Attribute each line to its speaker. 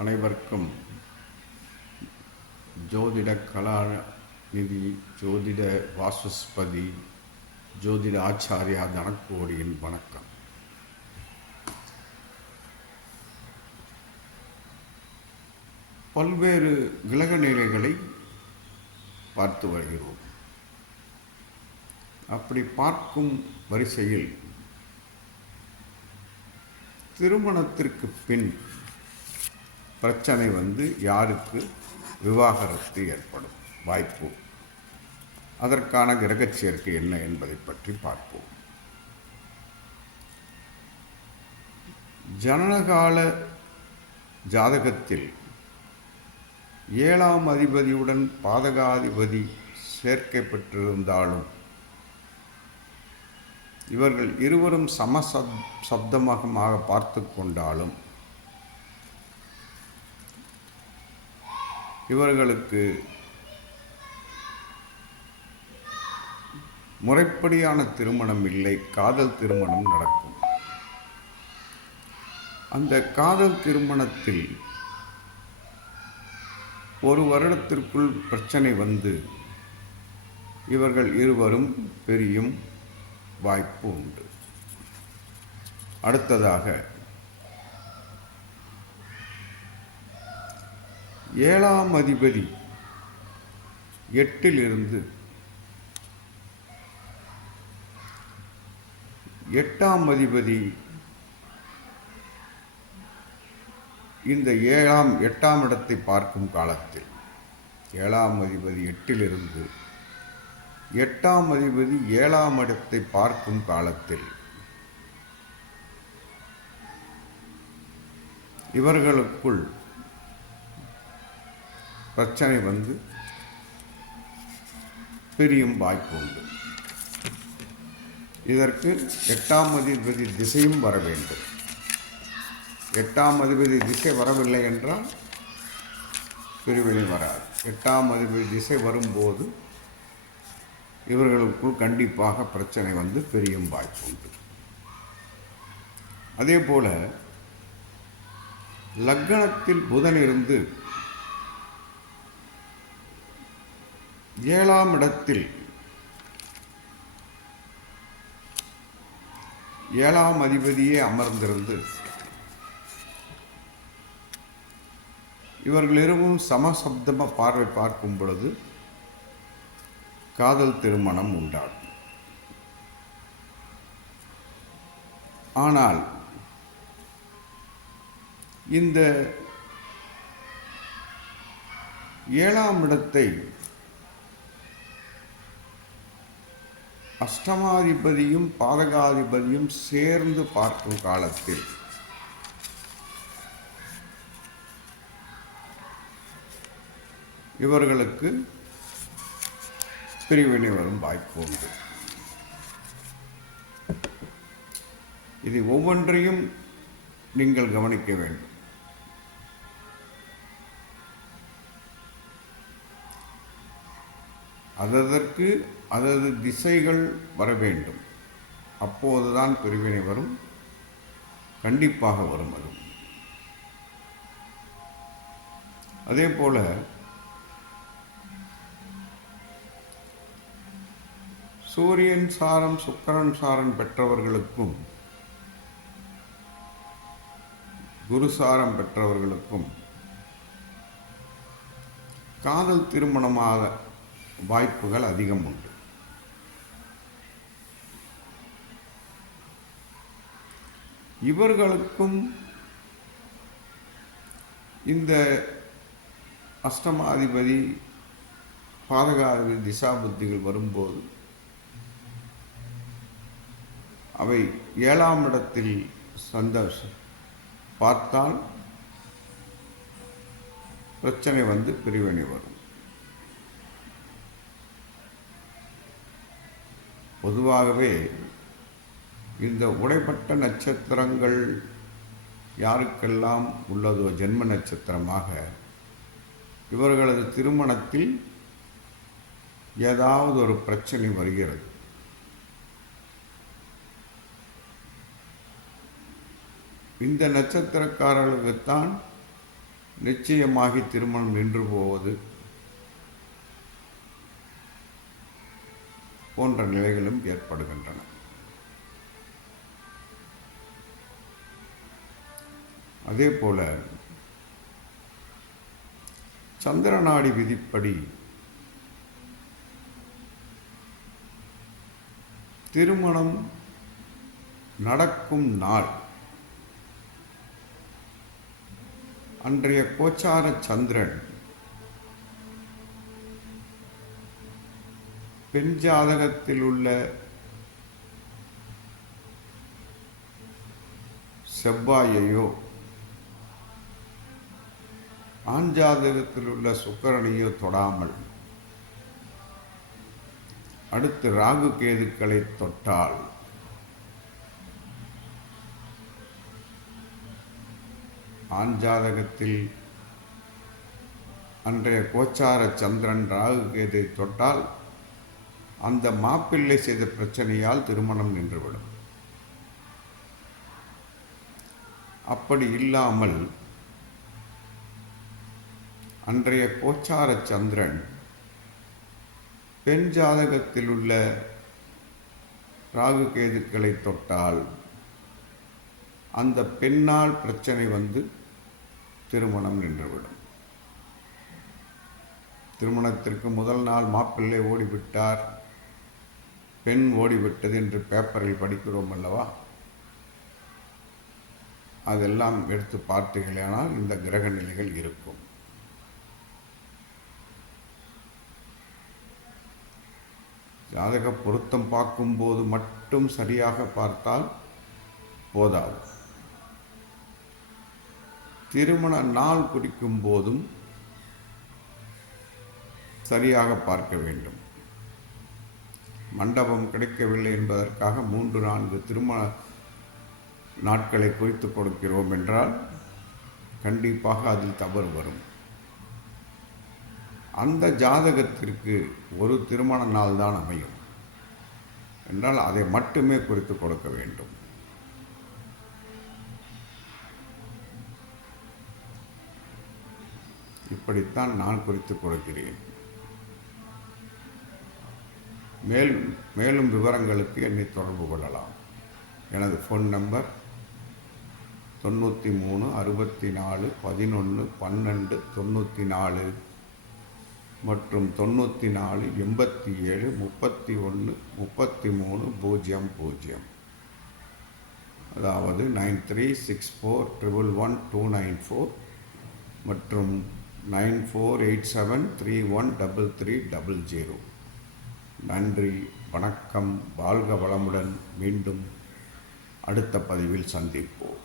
Speaker 1: அனைவருக்கும் ஜோதிட கலாநிதி ஜோதிட வாசஸ்பதி ஜோதிட ஆச்சாரியா தனக்கோடியின் வணக்கம். பல்வேறு கிரக நிலைகளை பார்த்து வருகிறோம். அப்படி பார்க்கும் வரிசையில் திருமணத்திற்கு பின் பிரச்சனை வந்து யாருக்கு விவாகரத்து ஏற்படும்? வாய்ப்பு. அதற்கான கிரகச் சேர்க்கை என்ன என்பதை பற்றி பார்ப்போம். ஜனனகால ஜாதகத்தில் ஏழாம் அதிபதியுடன் பாதகாதிபதி சேர்க்கை பெற்றிருந்தாலும் இவர்கள் இருவரும் சமசப் சப்தமாக பார்த்து கொண்டாலும் இவர்களுக்கு முறைப்படியான திருமணம் இல்லை காதல் திருமணம் நடக்கும். அந்த காதல் திருமணத்தில் ஒரு வருடத்திற்குள் பிரச்சனை வந்து இவர்கள் இருவரும் பெரியும் வாய்ப்பு உண்டு. அடுத்ததாக ஏழாம் அதிபதி எட்டிலிருந்து எட்டாம் அதிபதி இந்த ஏழாம் எட்டாம் இடத்தை பார்க்கும் காலத்தில் ஏழாம் அதிபதி எட்டிலிருந்து எட்டாம் அதிபதி ஏழாம் இடத்தை பார்க்கும் காலத்தில் இவர்களுக்குள் பிரச்சனை வந்து பிரியும் வாய்ப்பு உண்டு. இதற்கு எட்டாம் அதிபதி திசையும் வர வேண்டும். எட்டாம் அதிபதி திசை வரவில்லை என்றால் பிரிவினை வராது. எட்டாம் அதிபதி திசை வரும்போது இவர்களுக்குள் கண்டிப்பாக பிரச்சனை வந்து பெரியும் வாய்ப்பு உண்டு. அதே போல் லக்னத்தில் புதன் இருந்து ஏழாம் இடத்தில். ஏழாம் அதிபதியே அமர்ந்திருந்து இவர்கள் இருவரும் சமசப்தம பார்வை பார்க்கும் பொழுது காதல் திருமணம் உண்டாகும். ஆனால் இந்த ஏழாம் இடத்தை அஷ்டமாதிபதியும் பாதகாதிபதியும் சேர்ந்து பார்க்கும் காலத்தில். இவர்களுக்கு பிரிவினை வரும் வாய்ப்பு உண்டு. இது ஒவ்வொன்றையும் நீங்கள் கவனிக்க வேண்டும். அதற்கு அதது திசைகள் வர வேண்டும். அப்போதுதான் பிரிவினை வரும். கண்டிப்பாக வரும் அது. அதே போல சூரியன் சாரம் சுக்கரன் சாரம் பெற்றவர்களுக்கும் குரு சாரம் பெற்றவர்களுக்கும் காதல் திருமணமாக வாய்ப்புகள் அதிகம் உண்டு. இவர்களுக்கும் இந்த அஷ்டமாதிபதி திசா திசாபுத்திகள் வரும்போது அவை ஏழாம் இடத்தில் சந்தோஷம். பார்த்தால் பிரச்சனை வந்து பிரிவினை வரும். பொதுவாகவே இந்த உடைப்பட்ட நட்சத்திரங்கள் யாருக்கெல்லாம் உள்ளதோ ஜென்ம நட்சத்திரமாக இவர்களது திருமணத்தில் ஏதாவது ஒரு பிரச்சனை வருகிறது. இந்த நட்சத்திரக்காரர்களுக்குத்தான் நிச்சயமாகி திருமணம் நின்று போவது போன்ற நிலைகளும் ஏற்படுகின்றன. அதே போல சந்திரநாடி விதிப்படி திருமணம் நடக்கும் நாள். அன்றைய கோச்சார சந்திரன் பெண் ஜாதகத்தில் உள்ள செவ்வாயையோ ஆண் ஜாதகத்தில் உள்ள சுக்கரனையோ தொடாமல் அடுத்து ராகு கேதுக்களை தொட்டால் ஆண் ஜாதகத்தில் அன்றைய கோச்சார சந்திரன் ராகு கேதை தொட்டால் அந்த மாப்பிள்ளை செய்த பிரச்சனையால் திருமணம் நின்றுவிடும். அப்படி இல்லாமல் அன்றைய கோச்சார சந்திரன் பெண் ஜாதகத்தில் உள்ள ராகு கேதுக்களை தொட்டால் அந்த பெண்ணால் பிரச்சனை வந்து திருமணம் நின்றுவிடும். திருமணத்திற்கு முதல் நாள் மாப்பிள்ளை ஓடிவிட்டார். பெண் ஓடிவிட்டது என்று பேப்பரில் படிக்கிறோம் அல்லவா? அதெல்லாம் எடுத்து பார்த்தீர்களானால் இந்த கிரக நிலைகள் இருக்கும். ஜாதக பொருத்தம் பார்க்கும்போது மட்டும் சரியாக பார்த்தால் போதாது. திருமண நாள் குறிக்கும் போதும் சரியாக பார்க்க வேண்டும். மண்டபம் கிடைக்கவில்லை என்பதற்காக மூன்று நான்கு திருமண நாட்களை குறித்து கொடுக்கிறோம் என்றால் கண்டிப்பாக அதில் தவறு வரும். அந்த ஜாதகத்திற்கு ஒரு திருமண நாள் தான் அமையும் என்றால் அதை மட்டுமே குறித்து கொடுக்க வேண்டும். இப்படித்தான் நான் குறித்து கொடுக்கிறேன். மேல் மேலும் விவரங்களுக்கு என்னை தொடர்பு கொள்ளலாம். எனது ஃபோன் நம்பர் தொண்ணூற்றி மூணு அறுபத்தி நாலு பதினொன்று பன்னெண்டு தொண்ணூற்றி நாலு மற்றும் தொண்ணூற்றி நாலு எண்பத்தி ஏழு முப்பத்தி ஒன்று முப்பத்தி மூணு பூஜ்ஜியம் பூஜ்ஜியம். அதாவது nine three six four triple one two nine four மற்றும் nine four eight seven three one double three double zero. நன்றி வணக்கம் வாழ்க வளமுடன் மீண்டும் அடுத்த பதிவில் சந்திப்போம்.